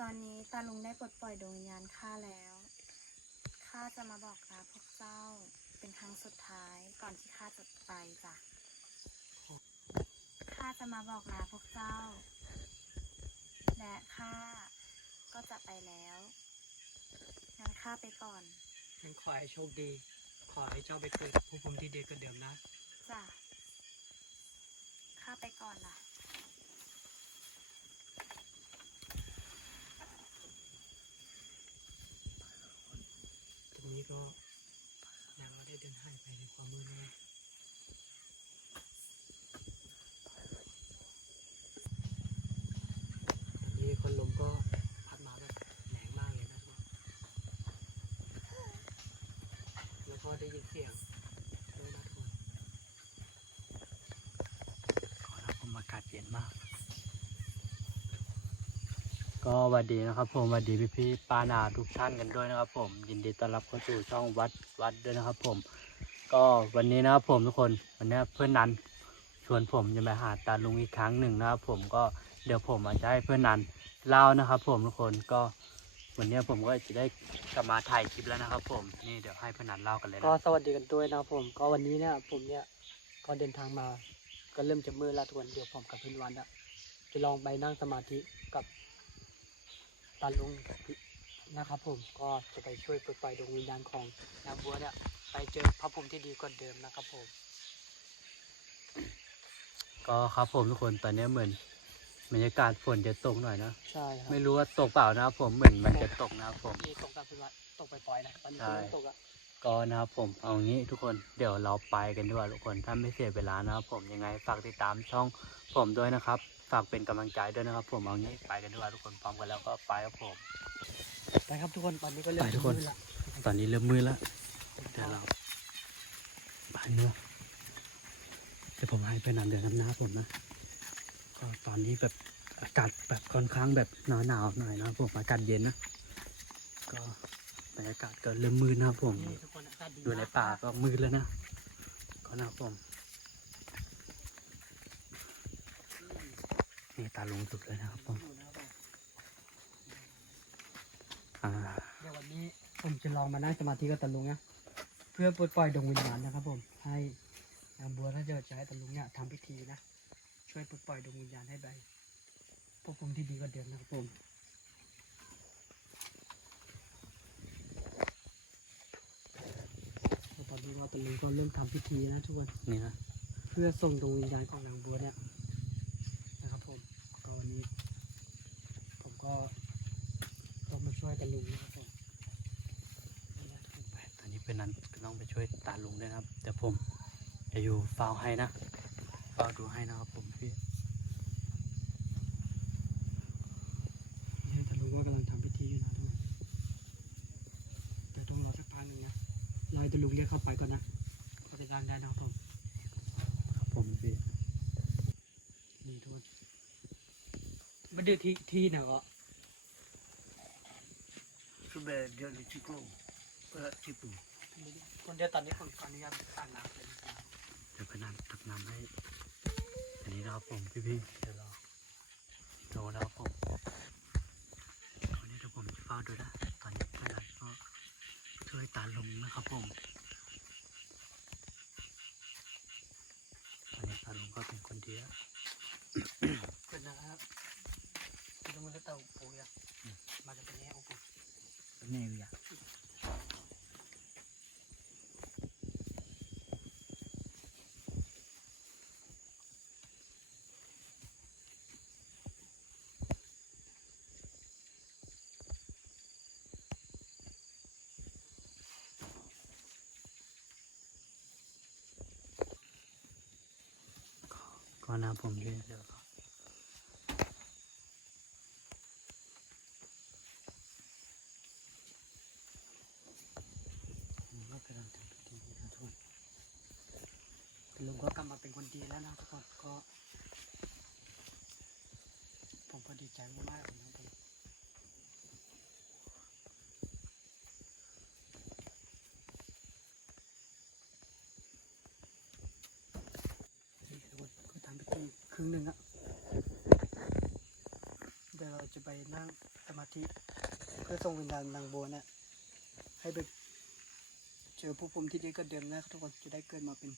ตอนนี้ตาลุงได้ปลดปล่อยดวงวิญญาณข้าแล้ว ข้าจะมาบอกลาพวกเจ้าเป็นครั้งสุดท้ายก่อนที่ข้าจะไปจ้ะ ข้าจะมาบอกลาพวกเจ้า และข้าก็จะไปแล้วงั้นข้าไปก่อน งั้นขอให้โชคดี ขอให้เจ้าไปเกิดกับผู้ภูมิที่ดีกว่าเดิมนะ จ้ะ ข้าไปก่อนล่ะ ตรงนี้ก็นางก็ได้เดินหายไปใน ความมืดเลยตอนนี้คนลมก็พัดมาแบบแรงมากเลยนะแล้วก็ได้ยินเสียงด้วยนะทุกคนก็นะผมอากาศเย็นมาก ก็สวัสดีนะครับ ผมสวัสดีพี่พี่ๆป้านาทุกท่านกันด้วยนะครับ ผม ยินดีต้อนรับเข้าสู่ช่องวัดวัดด้วยนะครับ ผม ก็วันนี้นะครับผมทุกคนวันนี้เพื่อนนันชวนผมจะไปหาตาลุงอีกครั้งหนึ่งนะครับผมก็เดี๋ยวผมอาจจะให้เพื่อนนันเล่านะครับผมทุกคนก็วันนี้ผมก็จะได้กลับมาถ่ายคลิปแล้วนะครับ ผมนี่เดี๋ยวให้เพื่อนนันเล่ากันเลยก็สวัสดีกันด้วยนะครับผมก็วันนี้เนี่ยผมเนี่ยก็เดินทางมาก็เริ่มจะมืดแล้วทุกคนเดี๋ยวผมกับเพื่อนวันอะจะลองไปนั่งสมาธิกับตาลุง นะครับผมก็จะไปช่วยปลดปล่อยดวงวิญญาณของนางบัวเนี่ยไปเจอพระภูมิที่ดีกว่าเดิมนะครับผม ก็ครับผมทุกคนตอนนี้เหมือนบรรยากาศฝนจะตกหน่อยนะ ใช่ครับไม่รู้ว่าตกเปล่านะครับผมเหมือนมันจะตกนะครับผมนี่ตกกับเพื่อนวันตกไปปล่อยๆนะตอนนี้ใช่เริ่มตกอะ ก็นะครับผมเอางี้ทุกคนเดี๋ยวเราไปกันดีกว่าทุกคนถ้าไม่เสียเวลานะครับผมยังไงฝากติดตามช่องผมด้วยนะครับฝากเป็นกำลังใจด้วยนะครับ ผมเอางี้ไปกันดีกว่าทุกคนพร้อมกันแล้วก็ไปครับผมไปครับทุกคนตอนนี้ก็เริ่มไปทุกคนมืดละตอนนี้เริ่มมืดแล้วเดี๋ยวเราไปเนาะเดี๋ยวผมให้เพื่อนนำเดินนำหน้าผมนะก็ตอนนี้แบบอากาศแบบค่อนข้างแบบหนาวหนาวๆหน่อยนะครับผมอากาศเย็นนะก็ บรรยากาศก็เริ่มมืดนะครับผมอากาศดีอยู่ในป่าก็มืดแล้วนะก็นะครับผมนี่ตาลงสุดเลยนะครับผมเดี๋ยววันนี้ผมจะลองมานั่งสมาธิกับตาลุงนะเพื่อปลดปล่อยดวงวิญญาณนะครับ ผมให้นางบัวถ้าเกิดจะให้ตาลุงเนี่ยทำพิธีนะช่วยปลดปล่อยดวงวิญญาณให้ไปพวกผมที่ดีกว่าเดิมนะครับผมตอนนี้ว่าตาลุงก็เริ่ม ทำพิธีนะทุกคน นี่นะเพื่อส่งดวงวิญญาณของนางบัวเนี่ยนะครับผมก็วันนี้ ผมก็ต้องมาช่วยตาลุงนะครับผมนี่นะทุกคนไปตอนนี้เป็นนั้นก็ต้องไปช่วยตาลุงด้วยนะครับเดี๋ยวผมจะอยู่เฝ้าให้นะเฝ้าดูให้นะครับผมพี่นี่ตาลุงก็กำลังทำพิธีอยู่นะทุกคนเดี๋ยวต้องรอสักพักหนึ่งนะรอให้ตาลุงเรียกเข้าไปก่อนนะก็จะร่าง ได้นะครับผมครับผมพี่นี่ทุกคนมาดูที่ที่นะก็ Sebenarnya dia di Cikgu. Eh, Cipu. คนเดียวตอนนี้ผมขออนุญาตตั้งน้ำเลยนะครับเดี๋ยวเป็นนั้นตักน้ำให้อันนี้นะครับผมพี่พี่ๆเดี๋ยวรอดูนะครับผมตอนนี้เดี๋ยวผมจะเฝ้าดูนะตอนนี้เป็นนั้นก็ช่วยตาลุงนะครับผม ตอนนี้ตาลุง ก็เป็นคนดีแล้วเป็นนะครับ kita mau tahu oh ya macam ni oh Ini ya. ก็ก็นะผมช่วยเดี๋ยว ก็ผมก็กำลังทำพิธีนะทุกคน ลุงก็กลับมาเป็นคนดีแล้วนะทุกคนก็ ผมก็ดีใจมากๆเลยนะผมนี่ทุกคนก็ทำพิธีค รึ่งหนึ่งอะเดี๋ยวเราจะไปนั่งสมาธิเพื่อส่งวิญญาณนางบัวเนี่ยให้ไปเจอผู้ภูมิที่ดีก็เดิมนะครับทุกคนจะได้เกิดมาเป็น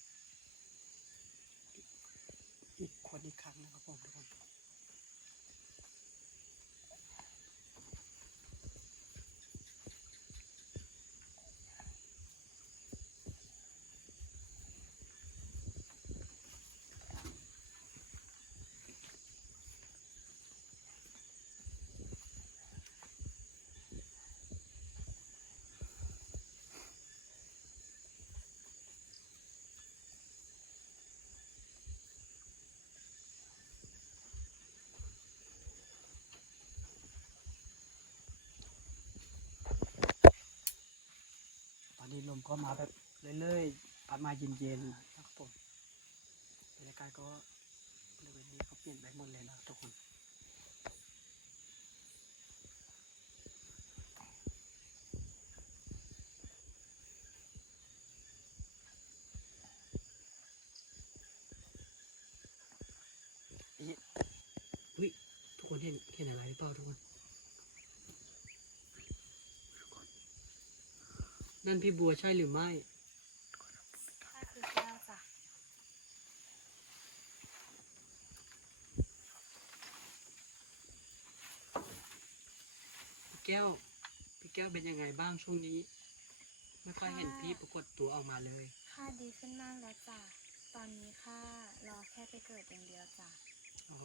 อีกคนอีกครั้งนะครับผมทุกคน ตอนนี้ลมก็มาแบบเรื่อยๆพัดมาเย็นๆนะครับผมบรรยากาศก็บริเวณนี้ก็เปลี่ยนไปหมดเลยนะทุกคนเฮ้ยทุกคนเห็นเห็นอะไรหรือเปล่าทุกคน นั่นพี่บัวใช่หรือไม่ ข้าคือแก้วจ้ะพี่แก้ว พี่แก้วเป็นยังไงบ้างช่วงนี้ ไม่ค่อยเห็นพี่ปรากฏตัวออกมาเลย ข้าดีขึ้นมากแล้วจ้ะ ตอนนี้ข้ารอแค่ไปเกิดอย่างเดียวจ้ะ อ๋อ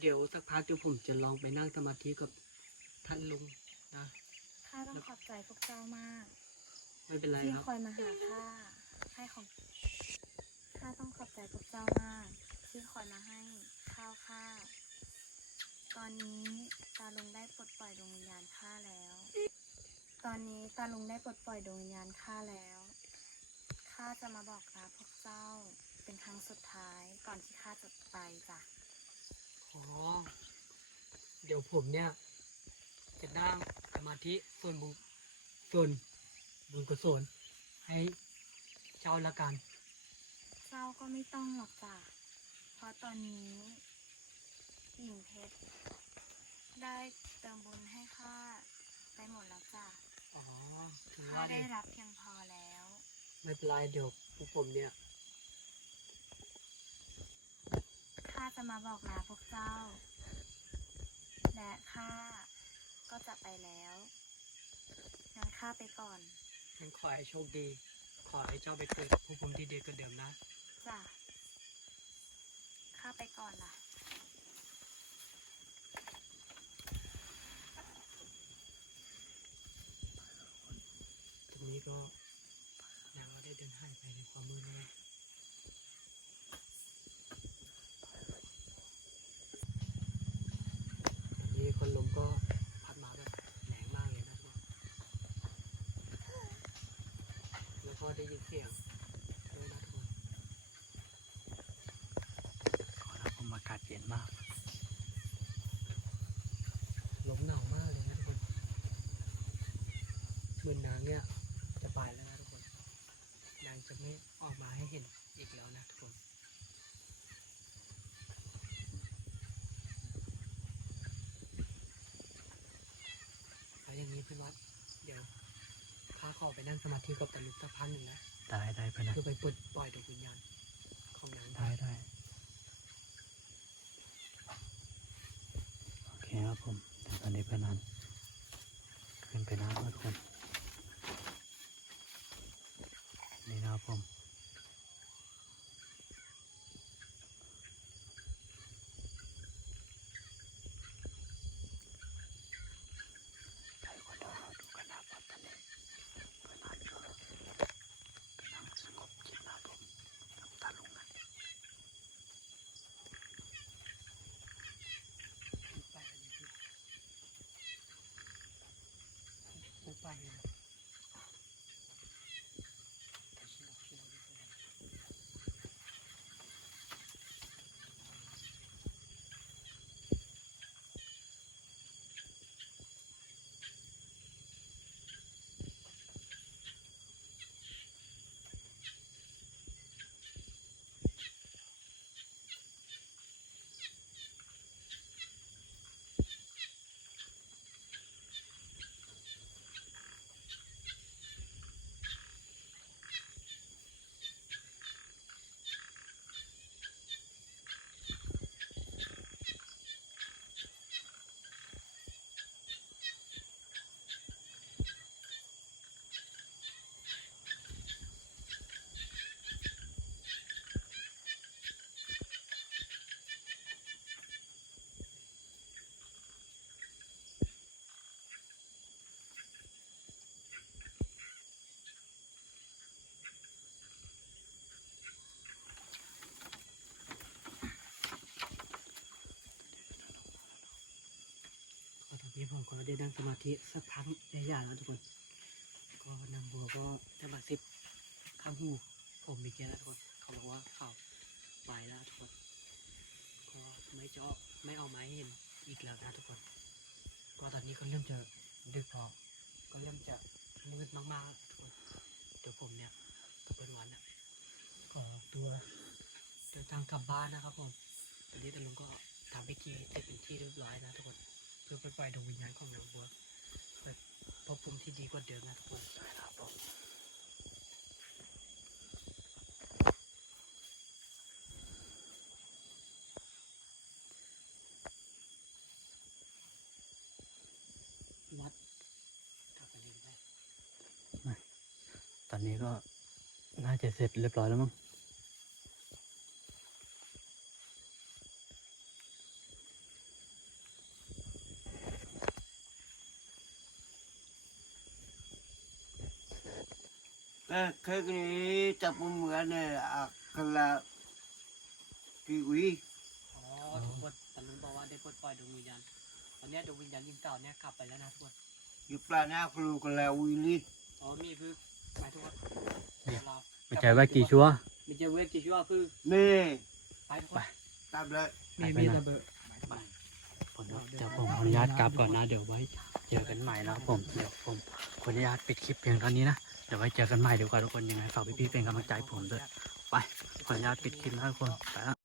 เดี๋ยวสักพักเดี๋ยวผมจะลองไปนั่งสมาธิกับท่านลุงนะ ข้าต้องขอบใจพวกเจ้ามากไม่เป็นไรที่ครับ คอยมาหาข้าให้ของข้าต้องขอบใจพวกเจ้ามาก ที่คอยมาให้ข้าวข้าตอนนี้ตาลุงได้ปลดปล่อยดวงวิญญาณข้าแล้ว ตอนนี้ตาลุงได้ปลดปล่อยดวงวิญญาณข้าแล้วข้าจะมาบอกลาพวกเจ้าเป็นครั้งสุดท้ายก่อนที่ข้าจะไปจ้ะอ๋อ เดี๋ยวผมเนี่ย จะนั่งส มาธิส่วนบุญส่วนบุญกุศลให้เจ้าละกัน เจ้าก็ไม่ต้องหรอกจ้ะเพราะตอนนี้หญิงเพชรได้เติมบุญให้ข้าไปหมดแล้วจ้ะอ๋อถือข้าว่าได้ดีรับเพียงพอแล้ว ไม่เป็นไรเดี๋ยวพวกผมเนี่ย ข้าจะมาบอกลาพวกเจ้า และข้าก็จะไปแล้วงั้น ข้าไปก่อนฉันขอให้โชคดี ขอให้เจ้าไปเกิดผู้ภูมิที่ดีกว่าเดิมนะ จ้ะ ข้าไปก่อนล่ะ ตรงนี้ก็นางก็ได้เดินหายไปในความมืดเลยอันนี้คนลมก็พัดมาแบบแรงมากเลยนะทุกคนแล้วก็ ได้ยินเสียงอรับผมอากาศเย็นมาก ลมหนาวมากเลยนะทุกคนเหมือนนางเนี่ยจะไปแล้วนะทุกคนนางจะไม่ออกมาให้เห็นอีกแล้วนะทุกคน แล้วอย่างนี้เพื่อนวัดเดี๋ยวข้าข อไปนั่งสมาธิกับตาลุกสักพักหนึ่งนะได้ได้พะนะเพื่อไปปลดปล่อยดวงวิญญาณของนางได้ได้โอเคครับผมเดี๋ยวตอนนี้เพื่อนนั้นขึ้นไปน้ำทุกคนนี่นะครับผมใครคนเดินเราดูกันนะครับตอนนี้เพื่อนนั้นก็กำลังสงบจิตนะครับผมกับตาลุงนะ ไปอันนี้คือปุ๊บไปเลยนะแต่ฉันบอกฉันบอก นี้ผม ก็ได้นั่งสมาธิสักพักใหญ่ๆแล้วทุกคน ก็นางบัวก็จะมาสิบข้างหูผมมีแค่แล้วทุกคน เขาบอกว่าเขาไปแล้วทุกคน ก็ไม่เจาะไม่เอาไม้เห็นอีกแล้วนะทุกคน ก็ตอนนี้ก็เริ่มจะดึกพอก็เริ่มจะมืดมากๆทุกคน เดี๋ยวผมเนี่ยกับเพื่อนวันนะก็ตัวเดินทางกลับบ้านนะครับผม ตอนนี้ตาลุงก็ทำพิธีเสร็จเป็นที่เรียบร้อยนะทุกคน คือไปปล่อยดวงวิญญาณของนางบัวไปพบภูมิที่ดีกว่าเดิมนะทุกคนครับผมวัดกลับไปเรียนได้ตอนนี้ก็น่าจะเสร็จเรียบร้อยแล้วมั้ง ก็เคยกันนี้จับมือเหมือนเนี่ยอักลากีวีอ๋อทุกคนตาลุงบอกว่าได้ปลดปล่อยดวงวิญญาณตอนเนี้ยดวงวิญญาณยิ่งเก่าเนี่ยกลับไปแล้วนะทุกคนอยู่ปลาหน้าครูกันแล้ววิลิสอ๋อมีคือหมายถึงว่าเราไม่ใช่ว่ากี่ชั่ว มีเจเวทกี่ชั่วคือนี่ไปทุกคนตามเลยมีมีระเบิด ผมเดี๋ยวผมขออนุญาตกลับก่อนนะ เดี๋ยวไว้เจอกันใหม่นะครับผมเดี๋ยวผมขออนุญาตปิดคลิปเพียงเท่านี้นะเดี๋ยวไว้เจอกันใหม่ดีกว่าทุกคนยังไงฝากพี่ๆเป็นกำลังใจผมด้วยไปขออนุญาตปิดคลิปนะทุกคนไปละ